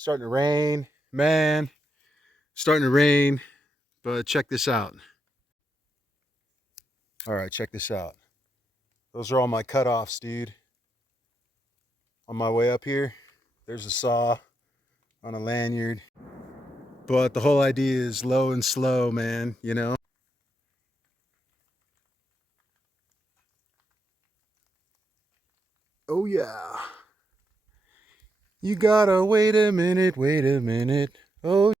Starting to rain, man. Starting to rain, but check this out. All right, check this out. Those are all my cutoffs, dude. On my way up here, there's a saw on a lanyard. But the whole idea is low and slow, man, you know? Oh, yeah. You gotta wait a minute, wait a minute. Oh,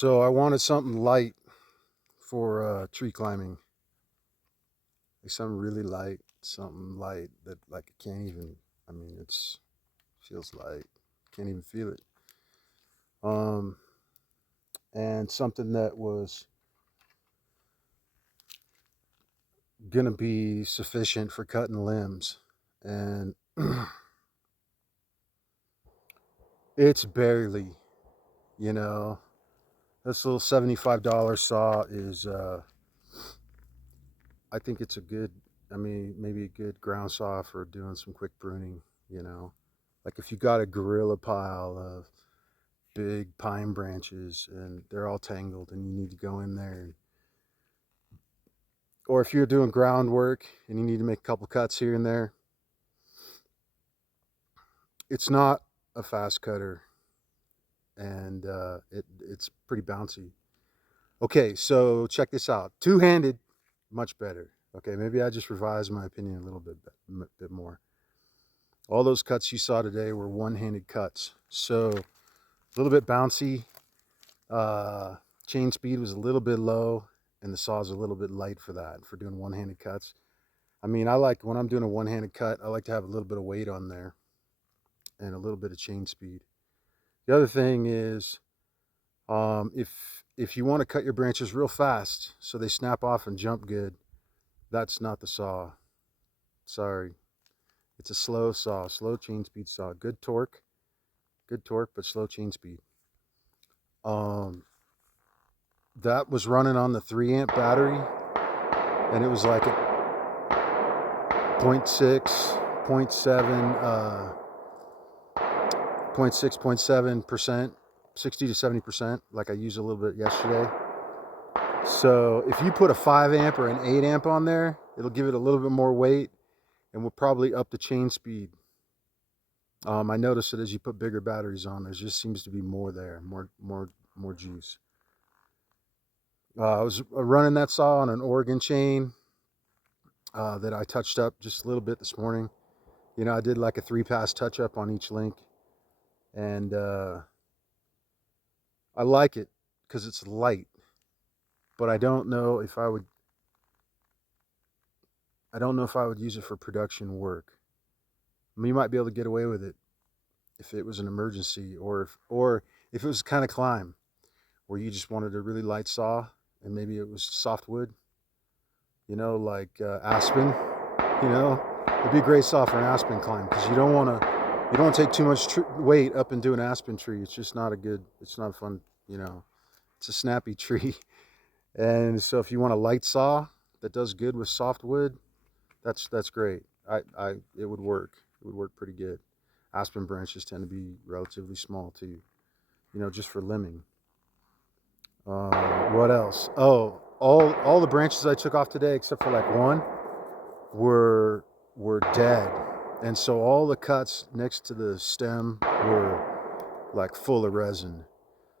So I wanted something light for tree climbing. Like something really light, something light that like I can't even, I mean, it's feels light. Can't even feel it. Um, and something that was gonna be sufficient for cutting limbs. And it's barely, you know, this little $75 saw is, I think it's a good, I mean, maybe a good ground saw for doing some quick pruning, you know. Like if you got a gorilla pile of big pine branches and they're all tangled and you need to go in there, or if you're doing groundwork and you need to make a couple cuts here and there, it's not a fast cutter, and it's pretty bouncy. Okay, so check this out. Two-handed, much better. Okay, maybe I just revised my opinion a little bit more. All those cuts you saw today were one-handed cuts, so a little bit bouncy. Uh, Chain speed was a little bit low, and the saw's a little bit light for that, for doing one-handed cuts. I mean, I like, when I'm doing a one-handed cut, I like to have a little bit of weight on there and a little bit of chain speed. The other thing is, if you want to cut your branches real fast so they snap off and jump good, that's not the saw. Sorry. It's a slow saw, slow chain speed saw. Good torque, but slow chain speed. That was running on the 3 amp battery, and it was like at 0.6, 0.7, 0.6, 0.7%, 60 to 70%, like I used a little bit yesterday. So if you put a 5 amp or an 8 amp on there, it'll give it a little bit more weight and will probably up the chain speed. I noticed that as you put bigger batteries on, there just seems to be more there, more juice. I was running that saw on an Oregon chain that I touched up just a little bit this morning. You know, I did like a 3-pass touch up on each link, and I like it because it's light. But I don't know if I would use it for production work. I mean, you might be able to get away with it if it was an emergency, or if it was kind of climb where you just wanted a really light saw and maybe it was softwood, you know, like aspen. You know, it'd be a great saw for an aspen climb because you don't want to take too much weight up into an aspen tree. It's just not it's not fun, you know. It's a snappy tree. And so if you want a light saw that does good with softwood, that's great. It would work. It would work pretty good. Aspen branches tend to be relatively small too, you know, just for limbing. What else? Oh, all the branches I took off today, except for like one, were dead, and so all the cuts next to the stem were like full of resin.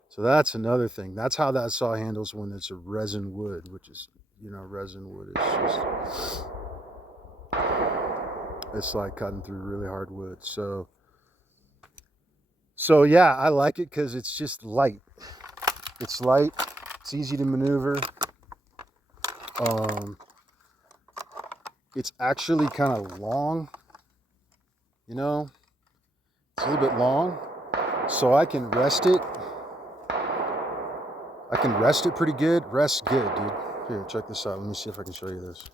So that's another thing. That's how that saw handles when it's a resin wood, which is, you know, resin wood is just, it's like cutting through really hard wood. So yeah, I like it because it's just light. It's light. It's easy to maneuver. It's actually kind of long. You know, it's a little bit long, so I can rest it. I can rest it pretty good. Rest good, dude. Here, check this out. Let me see if I can show you this.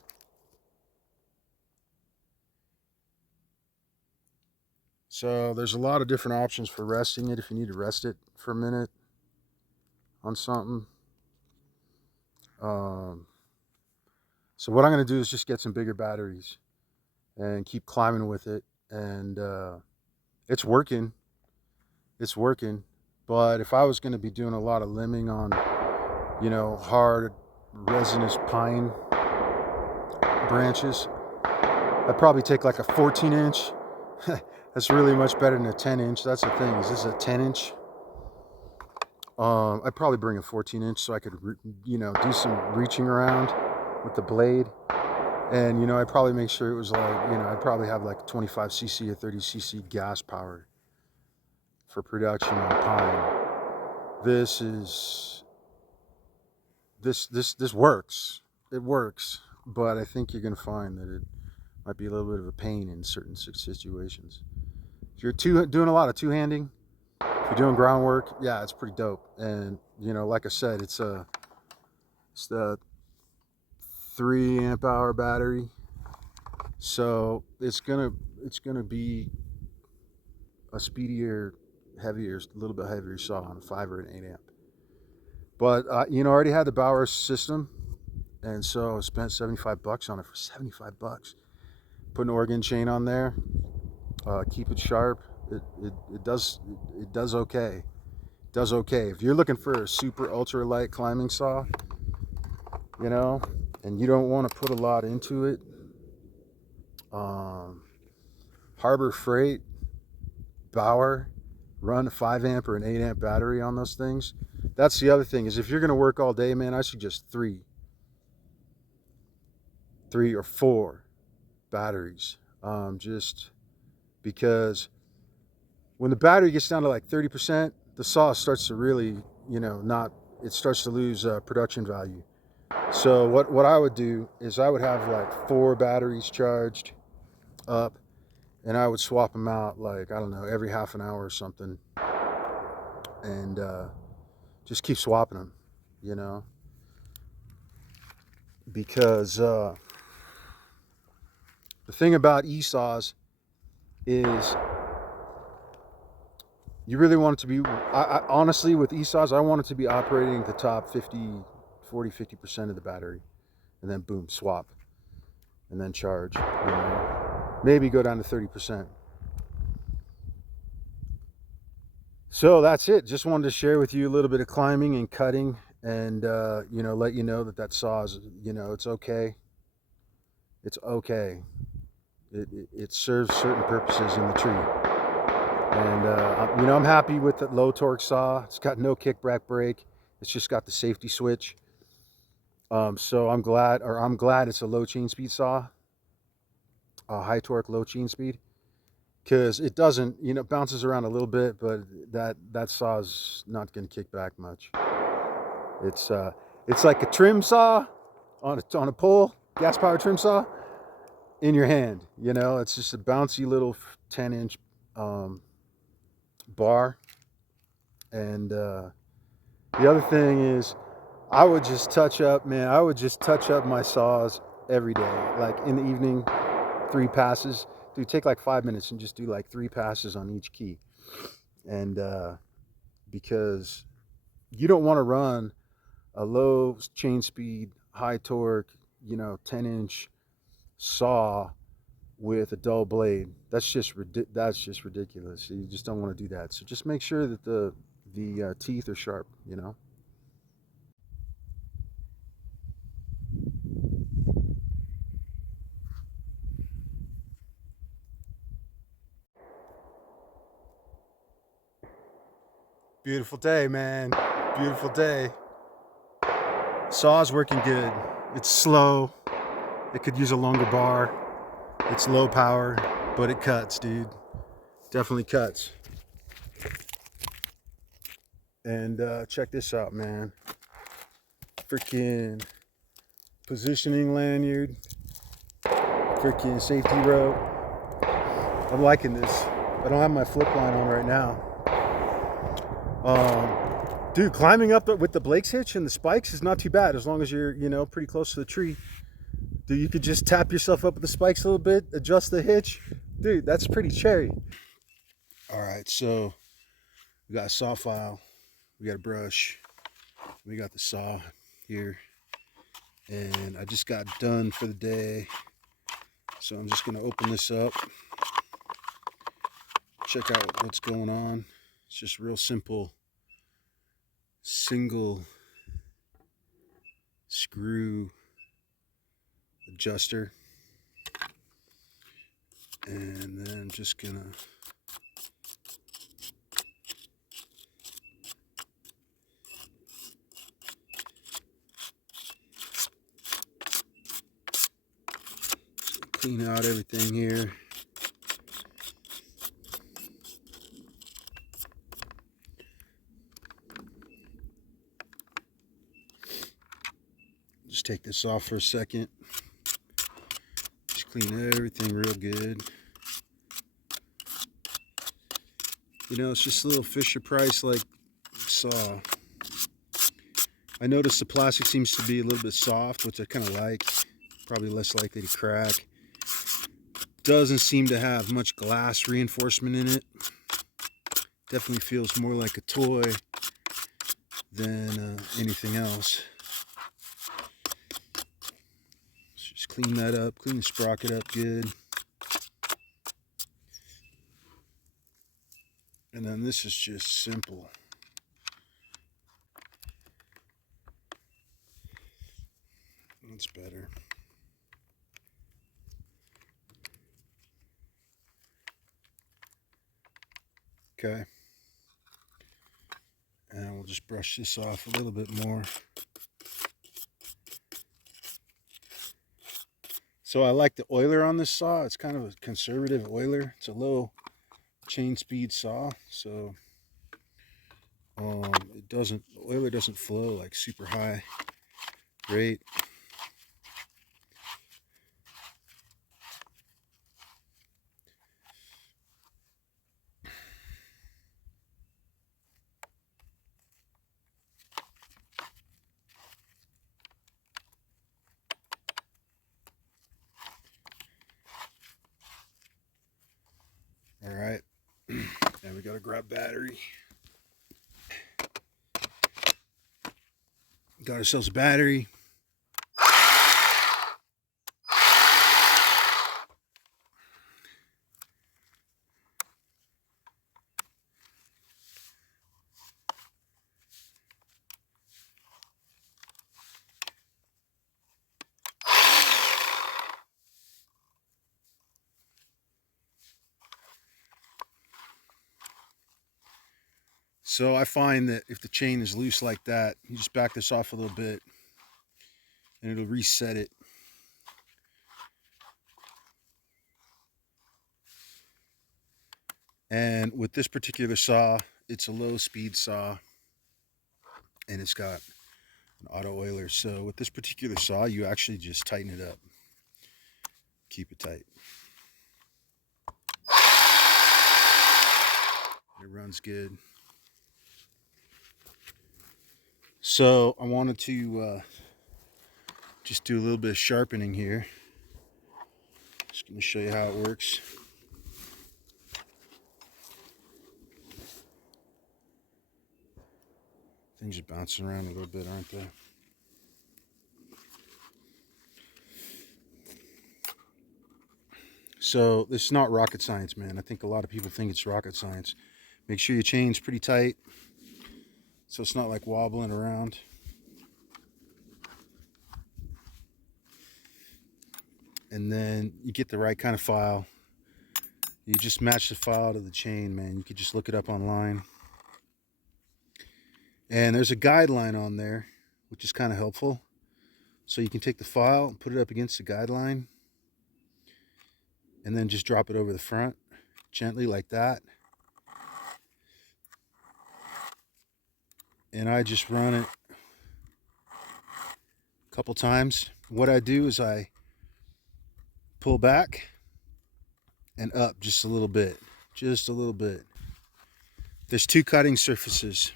So there's a lot of different options for resting it if you need to rest it for a minute on something. So what I'm going to do is just get some bigger batteries and keep climbing with it. And it's working. It's working. But if I was going to be doing a lot of limbing on, you know, hard resinous pine branches, I'd probably take like a 14-inch. That's really much better than a 10-inch. That's the thing. Is this a 10-inch? I'd probably bring a 14-inch so I could, you know, do some reaching around with the blade. And, you know, I'd probably make sure it was like, you know, I'd probably have like 25cc or 30cc gas power for production on pine. This is this works. It works, but I think you're gonna find that it might be a little bit of a pain in certain situations. If you're doing a lot of two-handing, if you're doing groundwork, yeah, it's pretty dope. And you know, like I said, it's the 3 amp hour battery, so it's gonna be a speedier, heavier, a little bit heavier saw on a 5 or an 8 amp. But you know, I already had the Bauer system, and so I spent $75 on it. For $75, put an organ chain on there, keep it sharp. It does okay. It does okay. If you're looking for a super ultra light climbing saw, you know, and you don't want to put a lot into it, Harbor Freight, Bauer, run a 5 amp or an 8 amp battery on those things. That's the other thing, is if you're going to work all day, man, I suggest three or four batteries, just because when the battery gets down to like 30%, the saw starts to really, you know, it starts to lose production value. So what I would do is I would have like 4 batteries charged up, and I would swap them out, like, I don't know, every half an hour or something, and just keep swapping them, you know, because the thing about e-saws is you really want it to be, I honestly, with e-saws, I want it to be operating the top 40-50% of the battery, and then boom, swap, and then charge, you know, maybe go down to 30%. So that's it. Just wanted to share with you a little bit of climbing and cutting, and you know, let you know that saw is, you know, it's okay. It's okay. It serves certain purposes in the tree. And you know, I'm happy with the low torque saw. It's got no kickback brake. It's just got the safety switch. So I'm glad it's a low chain speed saw, a high torque, low chain speed, because it doesn't, you know, bounces around a little bit, but that saw is not going to kick back much. It's like a trim saw on a pole, gas powered trim saw in your hand. You know, it's just a bouncy little 10-inch bar. And the other thing is, I would just touch up my saws every day, like in the evening, 3 passes. Dude, take like 5 minutes and just do like 3 passes on each key. And because you don't want to run a low chain speed, high torque, you know, 10-inch saw with a dull blade. That's just ridiculous. You just don't want to do that. So just make sure that the teeth are sharp, you know. Beautiful day, man. Beautiful day. Saw's working good. It's slow. It could use a longer bar. It's low power, but it cuts, dude. Definitely cuts. And check this out, man. Freaking positioning lanyard. Freaking safety rope. I'm liking this. I don't have my flip line on right now. Dude, climbing up with the Blake's hitch and the spikes is not too bad, as long as you're, you know, pretty close to the tree. Dude, you could just tap yourself up with the spikes a little bit, adjust the hitch. Dude, that's pretty cherry. All right, so we got a saw file, we got a brush, we got the saw here, and I just got done for the day. So I'm just gonna open this up, check out what's going on. It's just real simple, single screw adjuster, and then I'm just gonna clean out everything here. Just take this off for a second. Just clean everything real good. You know, it's just a little Fisher Price like saw. I noticed the plastic seems to be a little bit soft, which I kind of like. Probably less likely to crack. Doesn't seem to have much glass reinforcement in it. Definitely feels more like a toy than anything else. Let's just clean that up, clean the sprocket up good. And then this is just simple. That's better. Okay. And we'll just brush this off a little bit more. So I like the oiler on this saw. It's kind of a conservative oiler. It's a low chain speed saw, so the oiler doesn't flow like super high rate. All right, and we got to grab battery. Got ourselves a battery. So I find that if the chain is loose like that, you just back this off a little bit and it'll reset it. And with this particular saw, it's a low speed saw and it's got an auto oiler. So with this particular saw, you actually just tighten it up. Keep it tight. It runs good. So I wanted to just do a little bit of sharpening here. Just going to show you how it works. Things are bouncing around a little bit, aren't they? So this is not rocket science, man. I think a lot of people think it's rocket science. Make sure your chain's pretty tight so it's not like wobbling around. And then you get the right kind of file. You just match the file to the chain, man. You could just look it up online. And there's a guideline on there, which is kind of helpful. So you can take the file and put it up against the guideline and then just drop it over the front gently like that. And I just run it a couple times. What I do is I pull back and up just a little bit. Just a little bit. There's two cutting surfaces.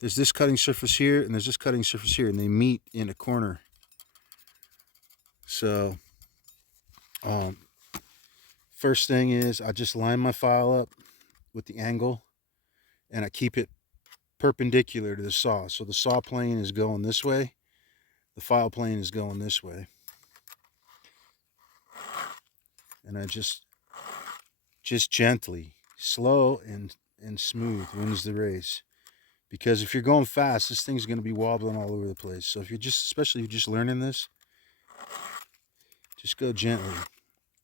There's this cutting surface here and there's this cutting surface here, and they meet in a corner. So first thing is I just line my file up with the angle and I keep it perpendicular to the saw. So the saw plane is going this way, the file plane is going this way. And I just gently, slow and smooth wins the race. Because if you're going fast, this thing's going to be wobbling all over the place. So if you're just, especially if you're just learning this, just go gently.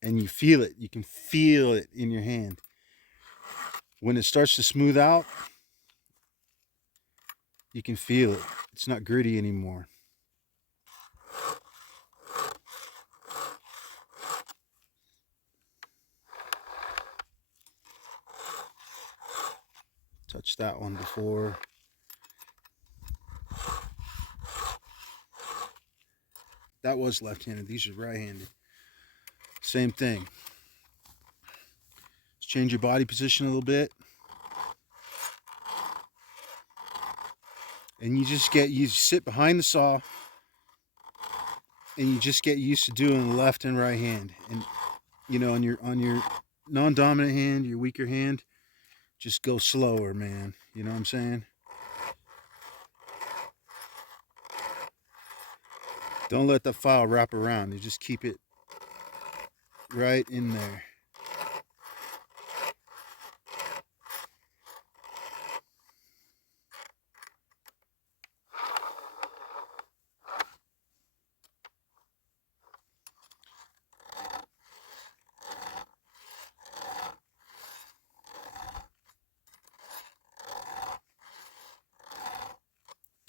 And you feel it. You can feel it in your hand. When it starts to smooth out, you can feel it. It's not gritty anymore. Touched that one before. That was left-handed. These are right-handed. Same thing. Let's change your body position a little bit. And you sit behind the saw, and you just get used to doing left and right hand. And on your non-dominant hand, your weaker hand, just go slower, man. You know what I'm saying? Don't let the file wrap around. You just keep it right in there.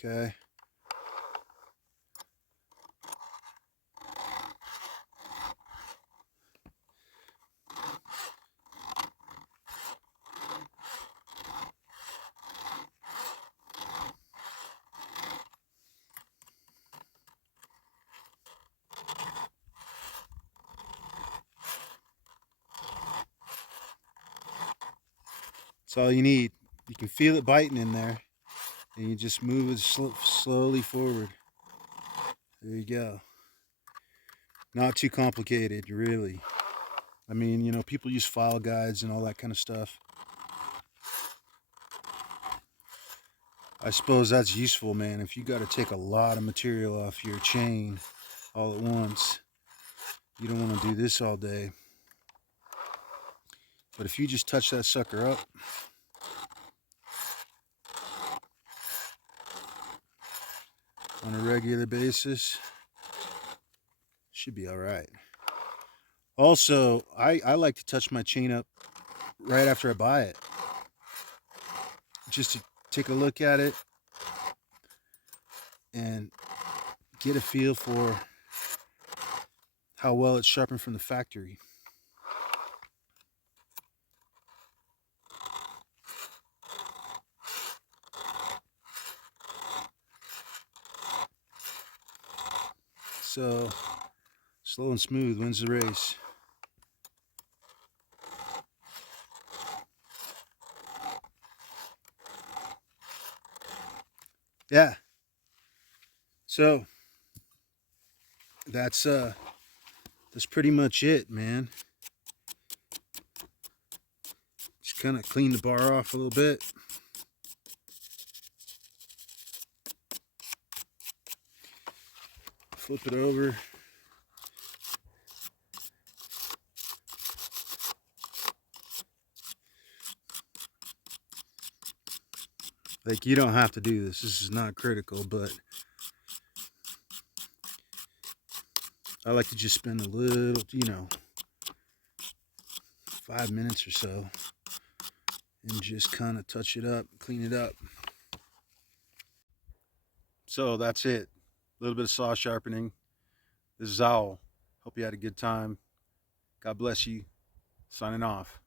Okay. That's all you need. You can feel it biting in there, and you just move it slowly forward. There you go. Not too complicated, really. I mean, people use file guides and all that kind of stuff. I suppose that's useful, man. If you got to take a lot of material off your chain all at once, you don't want to do this all day. But if you just touch that sucker up, on a regular basis, should be all right. Also, I like to touch my chain up right after I buy it, just to take a look at it and get a feel for how well it's sharpened from the factory. So, slow and smooth wins the race. Yeah. So, that's pretty much it, man. Just kind of clean the bar off a little bit. Flip it over. Like, you don't have to do this. This is not critical, but I like to just spend a little, 5 minutes or so, and just kind of touch it up, clean it up. So that's it. A little bit of saw sharpening. This is Owl. Hope you had a good time. God bless you. Signing off.